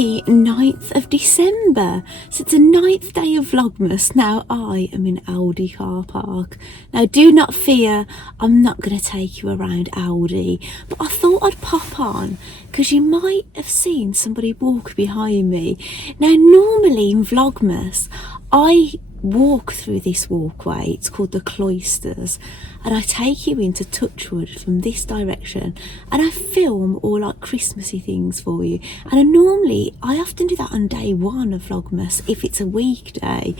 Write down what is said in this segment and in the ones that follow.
Happy 9th of December. So it's the 9th day of Vlogmas. Now I am in Aldi car park. Now do not fear, I'm not going to take you around Aldi, but I thought I'd pop on because you might have seen somebody walk behind me. Now normally in Vlogmas I walk through this walkway, it's called the cloisters, and I take you into Touchwood from this direction and I film all like Christmassy things for you. And I often do that on day one of Vlogmas if it's a weekday,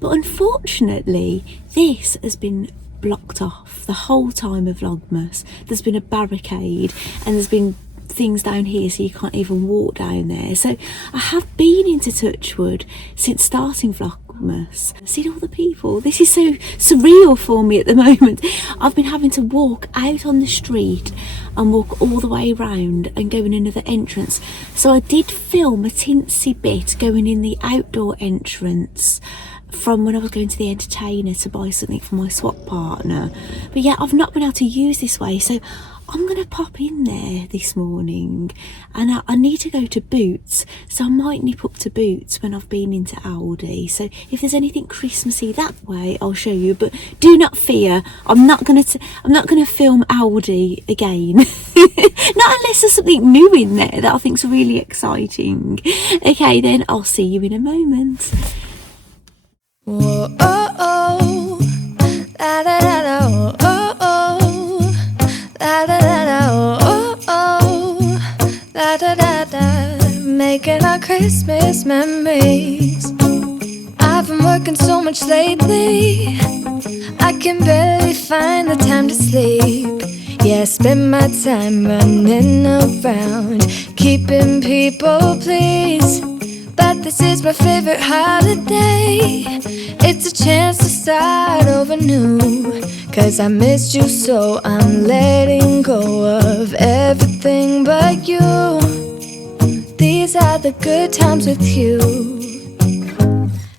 but unfortunately this has been blocked off the whole time of Vlogmas. There's been a barricade and there's been things down here so you can't even walk down there. So I have been into Touchwood since starting Vlogmas. Seen all the people. This is so surreal for me at the moment. I've been having to walk out on the street and walk all the way around and go in another entrance. So I did film a teensy bit going in the outdoor entrance from when I was going to the entertainer to buy something for my swap partner. But yeah, I've not been able to use this way, so I'm going to pop in there this morning, and I need to go to Boots, so I might nip up to Boots when I've been into Aldi. So if there's anything Christmassy that way, I'll show you. But do not fear, I'm not going to film Aldi again. Not unless there's something new in there that I think's really exciting. Okay, then I'll see you in a moment. Whoa, oh, oh, la, la, la, la, oh, oh, la, la, la, la, oh, oh, la, da, da, da, making our Christmas memories. I've been working so much lately, I can barely find the time to sleep. Yeah, I spend my time running around, keeping people pleased. But this is my favorite holiday. It's a chance to start over new. 'Cause I missed you, so I'm letting go of everything but you. These are the good times with you.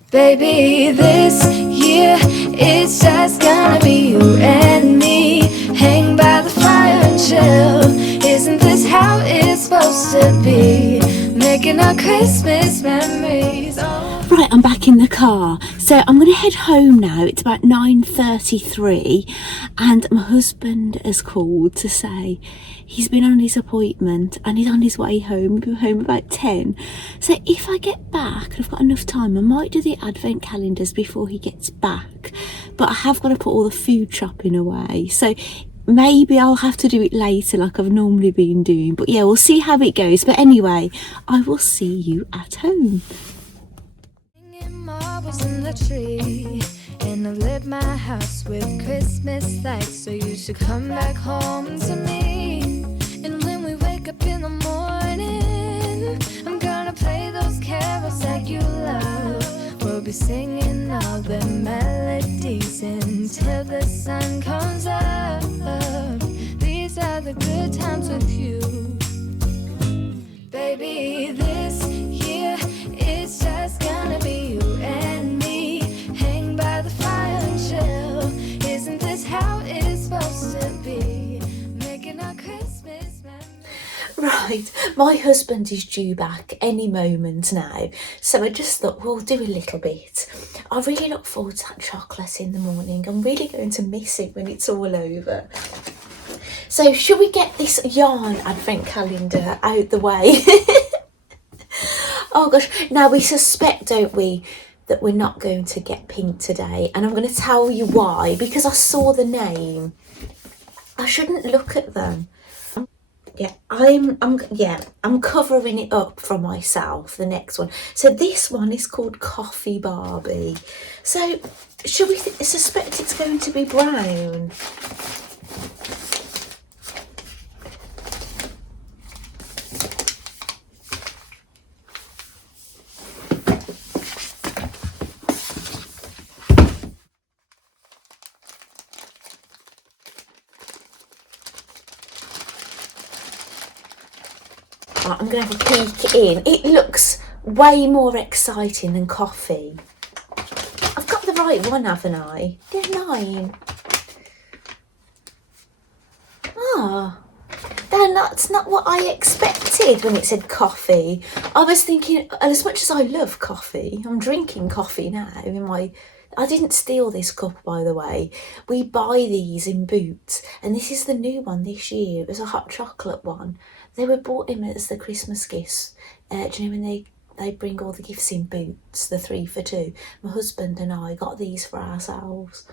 Baby, this year it's just gonna be you and me. Hang by the fire and chill. Isn't this how it's supposed to be? Making our Christmas memories. Oh. Right, I'm back in the car, so I'm going to head home now. It's about 9:33 and my husband has called to say he's been on his appointment and he's on his way home. He'll be home about 10. So if I get back and I've got enough time, I might do the advent calendars before he gets back, but I have got to put all the food shopping away, so maybe I'll have to do it later like I've normally been doing. But yeah, we'll see how it goes. But anyway, I will see you at home. Marbles in the tree, and I've lit my house with Christmas lights, so you should come back home to me. And when we wake up in the morning, I'm gonna play those carols that you love. We'll be singing all the melodies until the sun comes up. These are the good times with you. Baby, this year it's just gonna be you and me. Hang by the fire and chill. Isn't this how it's supposed to be? Making our Christmas memories. Right, my husband is due back any moment now, so I just thought we'll do a little bit. I really look forward to that chocolate in the morning. I'm really going to miss it when it's all over. So should we get this yarn advent calendar out the way? Oh gosh, now we suspect, don't we, that we're not going to get pink today, and I'm going to tell you why. Because I saw the name. I shouldn't look at them. Yeah, I'm covering it up for myself, the next one. So this one is called Coffee Barbie. So should we suspect it's going to be brown? I'm going to have a peek in. It looks way more exciting than coffee. I've got the right one, haven't I? They're 9. Ah, they're that's not what I expected when it said coffee. I was thinking, as much as I love coffee, I'm drinking coffee now in my... I didn't steal this cup, by the way. We buy these in Boots, and this is the new one this year. It was a hot chocolate one. They were bought in as the Christmas gifts. Do you know when they bring all the gifts in Boots, the 3 for 2? My husband and I got these for ourselves.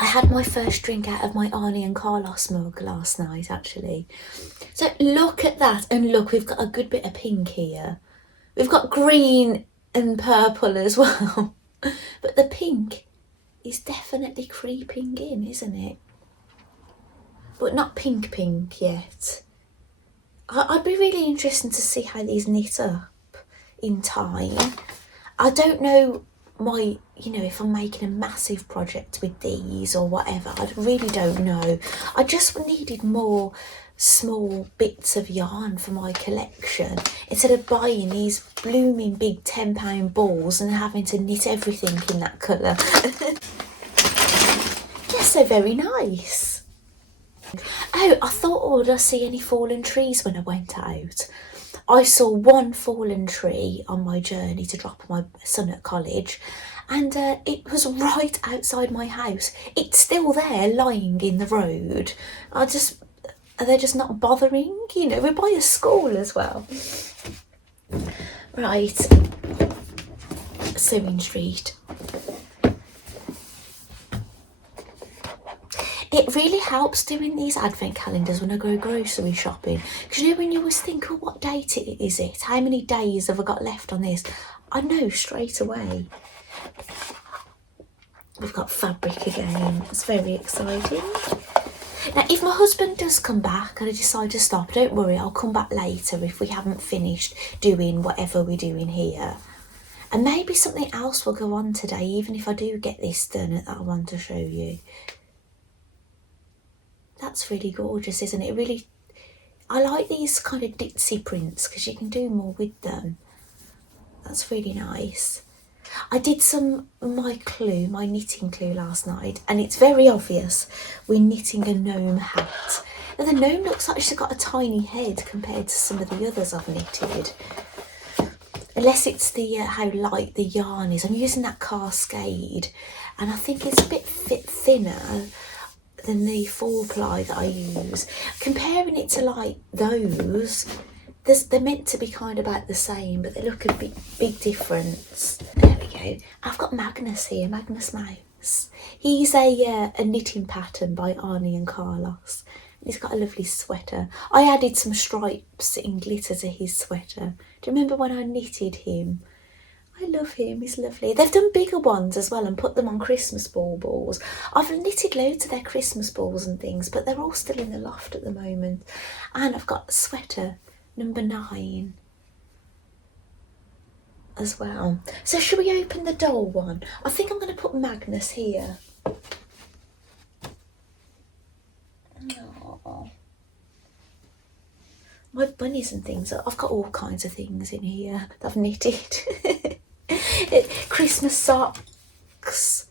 I had my first drink out of my Arnie and Carlos mug last night, actually. So look at that, and look, we've got a good bit of pink here. We've got green and purple as well. But the pink is definitely creeping in, isn't it? But not pink yet. I'd be really interested to see how these knit up in time. I don't know if I'm making a massive project with these or whatever. I really don't know. I just needed more small bits of yarn for my collection instead of buying these blooming big £10 balls and having to knit everything in that colour. Yes, they're very nice. Oh, I thought, would I see any fallen trees when I went out? I saw one fallen tree on my journey to drop my son at college, and it was right outside my house. It's still there, lying in the road. They're just not bothering, we're by a school as well. Right, Sewing Street. It really helps doing these advent calendars when I go grocery shopping. Because when you always think, oh, what date is it? How many days have I got left on this? I know straight away. We've got fabric again. It's very exciting. Now, if my husband does come back and I decide to stop, don't worry, I'll come back later if we haven't finished doing whatever we're doing here. And maybe something else will go on today, even if I do get this done that I want to show you. That's really gorgeous, isn't it? Really, I like these kind of ditzy prints because you can do more with them. That's really nice. I did my knitting clue last night, and it's very obvious we're knitting a gnome hat. Now the gnome looks like she's got a tiny head compared to some of the others I've knitted. Unless it's the how light the yarn is. I'm using that Cascade, and I think it's a bit thinner than the 4-ply that I use. Comparing it to like those, they're meant to be kind of about the same, but they look a big difference. There we go. I've got Magnus here, Magnus Mouse. He's a knitting pattern by Arnie and Carlos. He's got a lovely sweater. I added some stripes in glitter to his sweater. Do you remember when I knitted him? I love him, he's lovely. They've done bigger ones as well and put them on Christmas balls. I've knitted loads of their Christmas balls and things, but they're all still in the loft at the moment. And I've got a sweater, number 9, as well. So should we open the doll one? I think I'm going to put Magnus here. Aww. My bunnies and things, I've got all kinds of things in here that I've knitted. Christmas socks,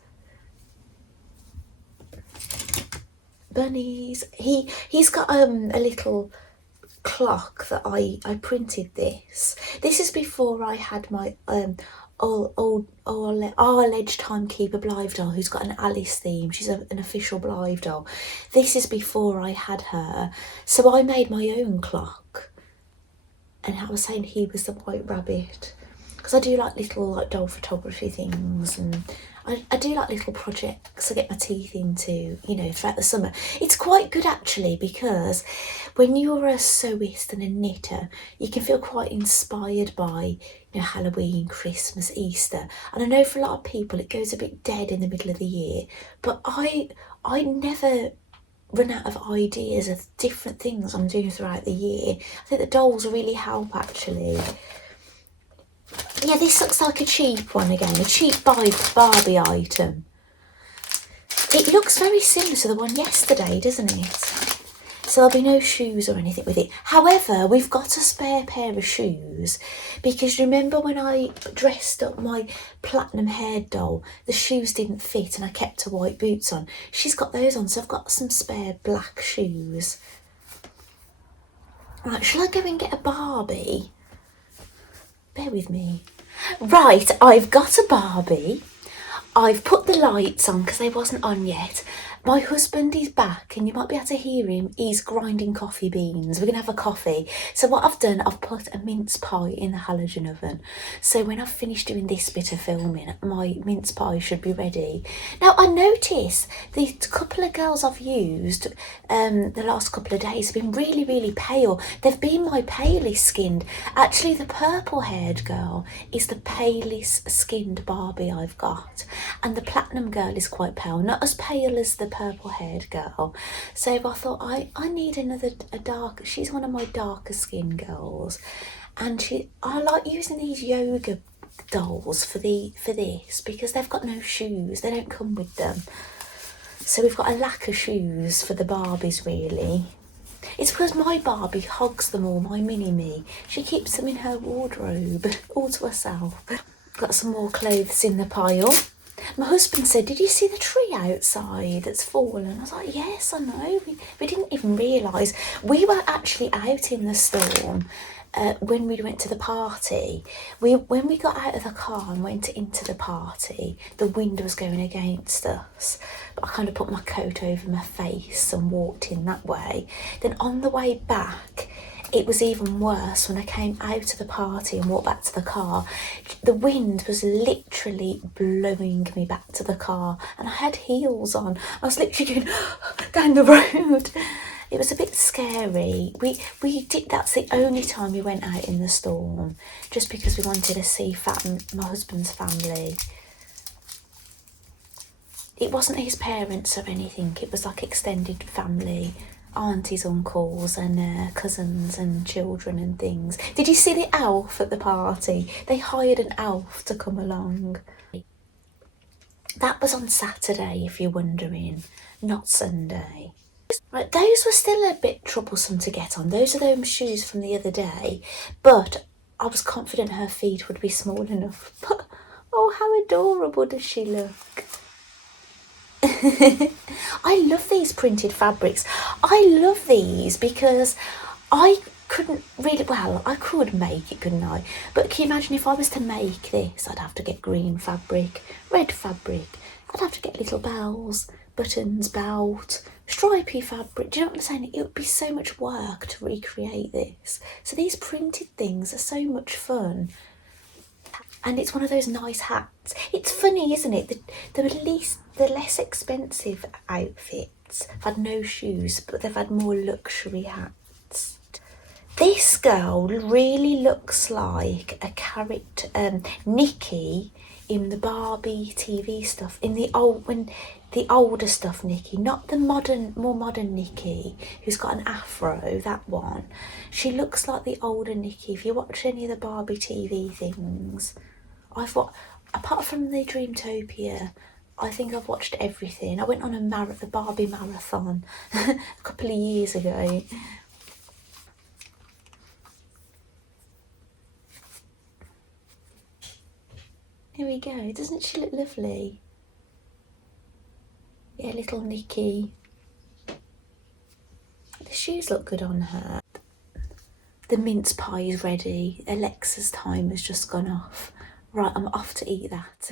bunnies. He's got a little clock that I printed this. This is before I had my our alleged timekeeper Blythe doll, who's got an Alice theme. She's an official Blythe doll. This is before I had her, so I made my own clock, and I was saying he was the White Rabbit, because I do like little doll photography things, and I do like little projects I get my teeth into, throughout the summer. It's quite good actually, because when you're a sewist and a knitter, you can feel quite inspired by Halloween, Christmas, Easter. And I know for a lot of people it goes a bit dead in the middle of the year, but I never run out of ideas of different things I'm doing throughout the year. I think the dolls really help actually. Yeah, this looks like a cheap one again, a cheap Barbie item. It looks very similar to the one yesterday, doesn't it? So there'll be no shoes or anything with it. However, we've got a spare pair of shoes, because remember when I dressed up my platinum haired doll, the shoes didn't fit and I kept her white boots on. She's got those on, so I've got some spare black shoes. Right, shall I go and get a Barbie? Bear with me. Right, I've got a Barbie. I've put the lights on because they wasn't on yet. My husband is back and you might be able to hear him. He's grinding coffee beans. We're going to have a coffee. So what I've done, I've put a mince pie in the halogen oven. So when I've finished doing this bit of filming, my mince pie should be ready. Now I notice the couple of girls I've used the last couple of days have been really, really pale. They've been my palest skinned. Actually, the purple haired girl is the palest skinned Barbie I've got. And the platinum girl is quite pale, not as pale as the purple haired girl. So I thought I need a dark, she's one of my darker skinned girls. And I like using these yoga dolls for this because they've got no shoes, they don't come with them. So we've got a lack of shoes for the Barbies really. It's because my Barbie hogs them all, my mini-me. She keeps them in her wardrobe, all to herself. Got some more clothes in the pile. My husband said, did you see the tree outside that's fallen? I was like, yes, I know. We didn't even realise. We were actually out in the storm when we went to the party. When we got out of the car and went into the party, the wind was going against us. But I kind of put my coat over my face and walked in that way. Then on the way back, it was even worse when I came out of the party and walked back to the car. The wind was literally blowing me back to the car and I had heels on. I was literally going down the road. It was a bit scary. We did, that's the only time we went out in the storm, just because we wanted to see my husband's family. It wasn't his parents or anything, it was like extended family. Aunties, uncles and cousins and children and things. Did you see the elf at the party? They hired an elf to come along. That was on Saturday, if you're wondering, not Sunday. Right, those were still a bit troublesome to get on. Those are those shoes from the other day, but I was confident her feet would be small enough. But oh, how adorable does she look? I love these printed fabrics. I love these because I couldn't really, well, I could make it, couldn't I? But can you imagine if I was to make this, I'd have to get green fabric, red fabric, I'd have to get little bells, buttons, belt, stripy fabric. Do you know what I'm saying? It would be so much work to recreate this. So these printed things are so much fun. And it's one of those nice hats. It's funny, isn't it? The less expensive outfits have had no shoes, but they've had more luxury hats. This girl really looks like a character, Nikki in the Barbie TV stuff, in the older stuff, Nikki, not the more modern Nikki who's got an afro, that one. She looks like the older Nikki. If you watch any of the Barbie TV things, apart from the Dreamtopia, I think I've watched everything. I went on the Barbie marathon a couple of years ago. Here we go. Doesn't she look lovely? Yeah, little Nikki. The shoes look good on her. The mince pie is ready. Alexa's timer's just gone off. Right, I'm off to eat that.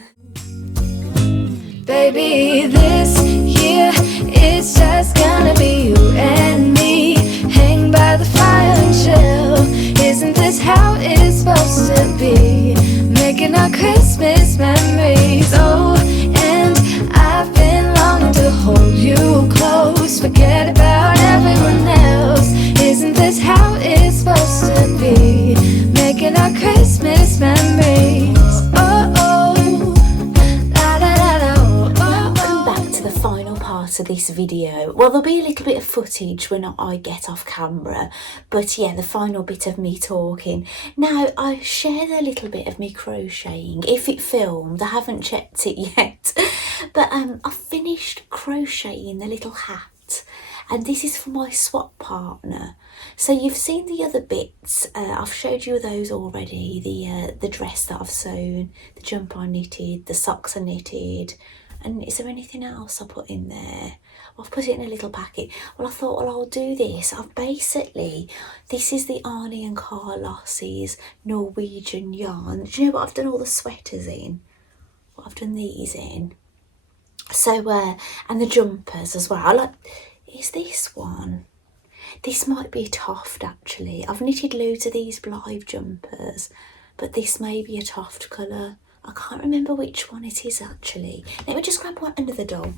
Baby, this year it's just gonna be you and me. Hang by the fire and chill. Isn't this how it's supposed to be? Making our Christmas memories. Oh, and I've been longing to hold you close. Forget about everyone else. Isn't this how it's supposed to be? Making our Christmas memories. Oh, oh, la la la la. Welcome back to the final part of this video. Well, there'll be a little bit of footage when I get off camera, but yeah, the final bit of me talking. Now, I shared a little bit of me crocheting. If it filmed, I haven't checked it yet, but I finished crocheting the little hat, and this is for my swap partner. So you've seen the other bits, I've showed you those already, the dress that I've sewn, the jumper I knitted, the socks I knitted, and is there anything else I put in there? I've put it in a little packet. Well, I thought, well, I'll do this. This is the Arnie and Carlos's Norwegian yarn. Do you know what I've done all the sweaters in? What I've done these in. So, and the jumpers as well. Is this one? This might be a Toft, actually. I've knitted loads of these Blythe jumpers, but this may be a Toft colour. I can't remember which one it is, actually. Let me just grab one under the doll.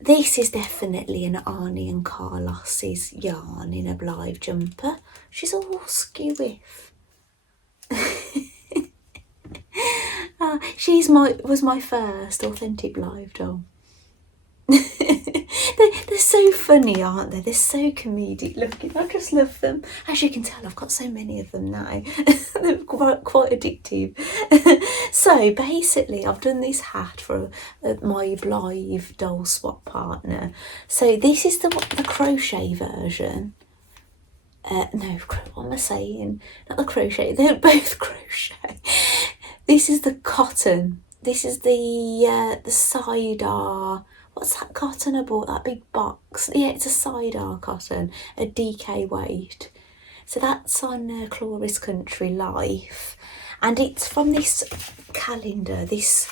This is definitely an Arnie and Carlos's yarn in a Blythe jumper. She's all skewy. Was my first authentic Blythe doll. They're so funny, aren't they? They're so comedic looking. I just love them. As you can tell, I've got so many of them now. They're quite addictive. So basically, I've done this hat for my Blythe doll swap partner. So this is the crochet version. No, what am I saying? Not the crochet. They're both crochet. This is the cotton. This is the Sidar. What's that cotton I bought? That big box. Yeah, it's a Sidar cotton, a DK weight. So that's on Chloris Country Life, and it's from this calendar, this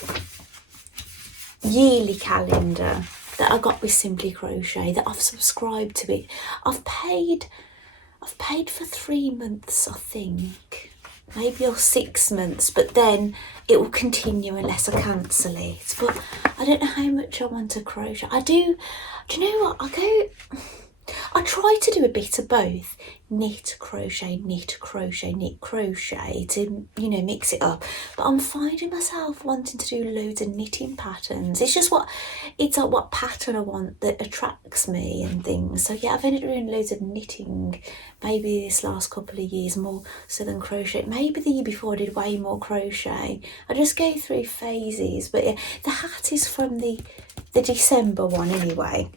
yearly calendar that I got with Simply Crochet. That I've subscribed to it. I've paid for 3 months, I think. Maybe or 6 months, but then it will continue unless I cancel it. But I don't know how much I want to crochet. Do you know what? I try to do a bit of both. Knit, crochet, knit, crochet, knit, crochet to, mix it up. But I'm finding myself wanting to do loads of knitting patterns. It's like what pattern I want that attracts me and things. So yeah, I've ended up doing loads of knitting. Maybe this last couple of years more so than crochet. Maybe the year before I did way more crochet. I just go through phases. But yeah, the hat is from the December one anyway.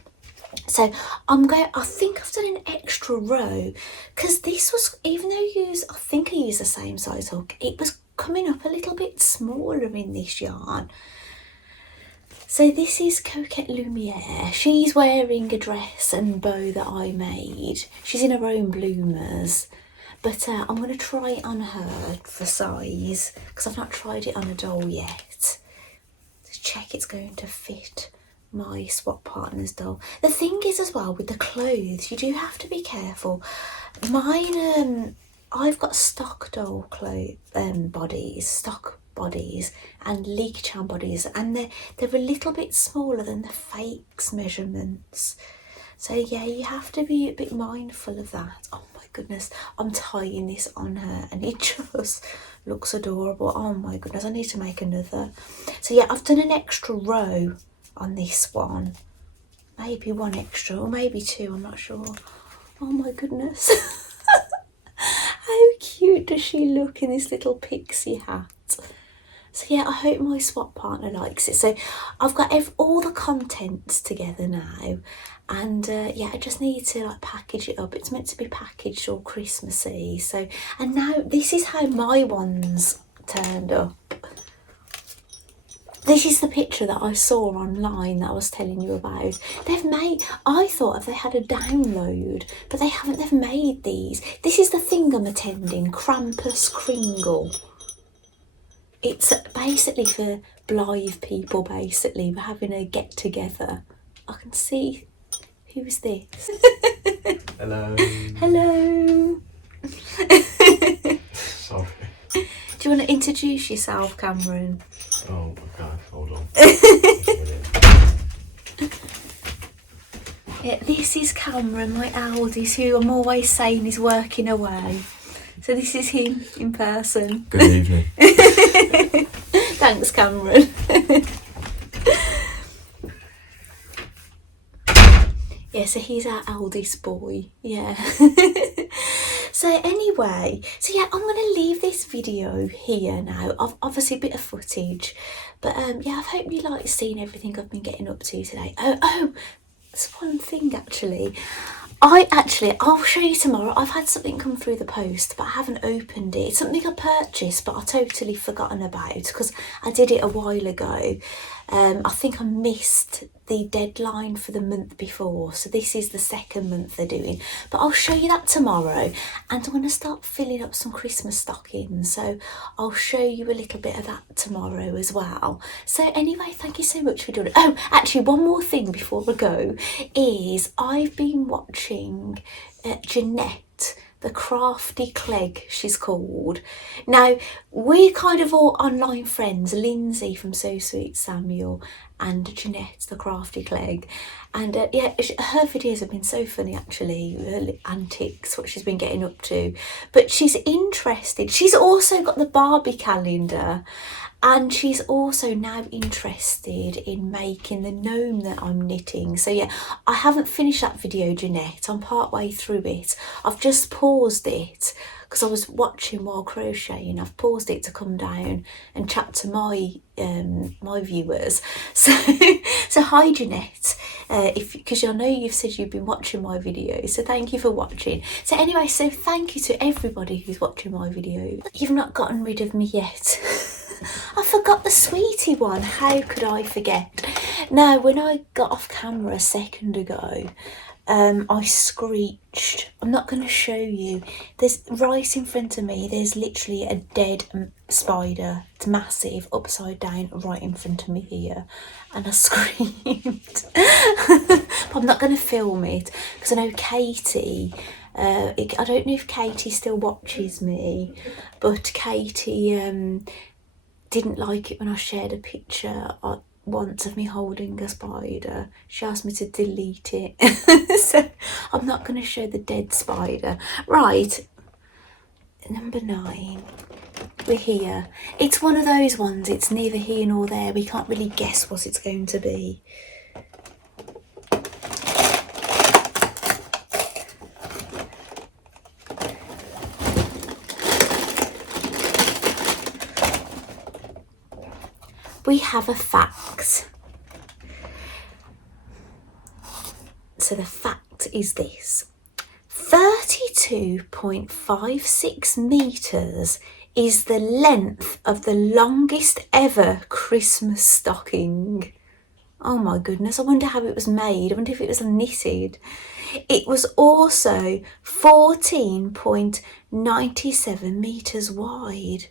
So I think I've done an extra row because this was, even though I think I used the same size hook, it was coming up a little bit smaller in this yarn. So this is Coquette Lumiere. She's wearing a dress and bow that I made. She's in her own bloomers. But I'm going to try it on her for size because I've not tried it on a doll yet. To check it's going to fit my swap partner's doll. The thing is as well with the clothes, you do have to be careful. Mine, I've got stock doll stock bodies and leaky charm bodies, and they're a little bit smaller than the fakes measurements. So yeah, you have to be a bit mindful of that. Oh my goodness, I'm tying this on her and it just looks adorable. Oh my goodness, I need to make another. So yeah, I've done an extra row on this one, maybe one extra or maybe two, I'm not sure. Oh my goodness. How cute does she look in this little pixie hat? So yeah, I hope my swap partner likes it. So I've got all the contents together now, and yeah, I just need to package it up. It's meant to be packaged all Christmassy. So, and now this is how my ones turned up. This is the picture that I saw online that I was telling you about. I thought if they had a download, but they haven't. They've made these. This is the thing I'm attending, Krampus Kringle. It's basically for Blythe people, basically. We're having a get-together. I can see, who's this? Hello. Hello. Sorry. Do you want to introduce yourself, Cameron? Oh my god, hold on. Yeah, this is Cameron, my eldest, who I'm always saying is working away. So this is him in person. Good evening. Thanks, Cameron. Yeah, so he's our eldest boy. Yeah. So anyway, yeah, I'm going to leave this video here now. Obviously a bit of footage, but yeah, I hope you like seeing everything I've been getting up to today. Oh, there's one thing actually. I'll show you tomorrow. I've had something come through the post, but I haven't opened it. It's something I purchased, but I totally forgotten about because I did it a while ago. I think I missed the deadline for the month before, so this is the second month they're doing. But I'll show you that tomorrow, and I'm going to start filling up some Christmas stockings, so I'll show you a little bit of that tomorrow as well. So anyway, thank you so much for doing it. Oh, actually, one more thing before I go is I've been watching Jeanette, the crafty clegg she's called. Now, we're kind of all online friends, Lindsay from So Sweet Samuel and Jeanette, the crafty clegg. And yeah, her videos have been so funny actually, her antics, what she's been getting up to. But she's interested. She's also got the Barbie calendar, and she's also now interested in making the gnome that I'm knitting. So yeah, I haven't finished that video, Jeanette. I'm part way through it. I've just paused it because I was watching while crocheting. I've paused it to come down and chat to my my viewers. So hi Jeanette, because I know you've said you've been watching my videos, so thank you for watching. So anyway, so thank you to everybody who's watching my videos. You've not gotten rid of me yet. I forgot the sweetie one. How could I forget? Now, when I got off camera a second ago, I screeched. I'm not going to show you. There's right in front of me, there's literally a dead spider. It's massive, upside down, right in front of me here. And I screamed. But I'm not going to film it because I know Katie, I don't know if Katie still watches me, but Katie didn't like it when I shared a picture once of me holding a spider. She asked me to delete it. So I'm not going to show the dead spider. Right, number 9. We're here. It's one of those ones, it's neither here nor there. We can't really guess what it's going to be. We have a fact. So the fact is this: 32.56 metres is the length of the longest ever Christmas stocking. Oh my goodness, I wonder how it was made. I wonder if it was knitted. It was also 14.97 metres wide.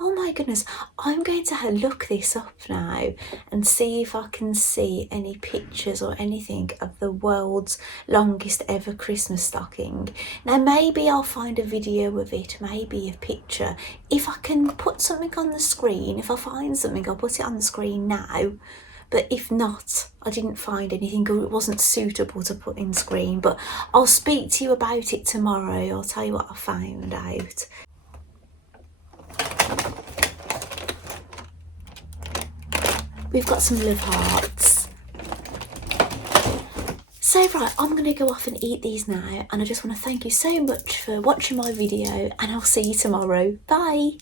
Oh my goodness, I'm going to look this up now and see if I can see any pictures or anything of the world's longest ever Christmas stocking. Now maybe I'll find a video of it, maybe a picture. If I can put something on the screen, if I find something, I'll put it on the screen now. But if not, I didn't find anything, or it wasn't suitable to put in screen. But I'll speak to you about it tomorrow. I'll tell you what I found out. We've got some love hearts. So right, I'm going to go off and eat these now, and I just want to thank you so much for watching my video, and I'll see you tomorrow. Bye.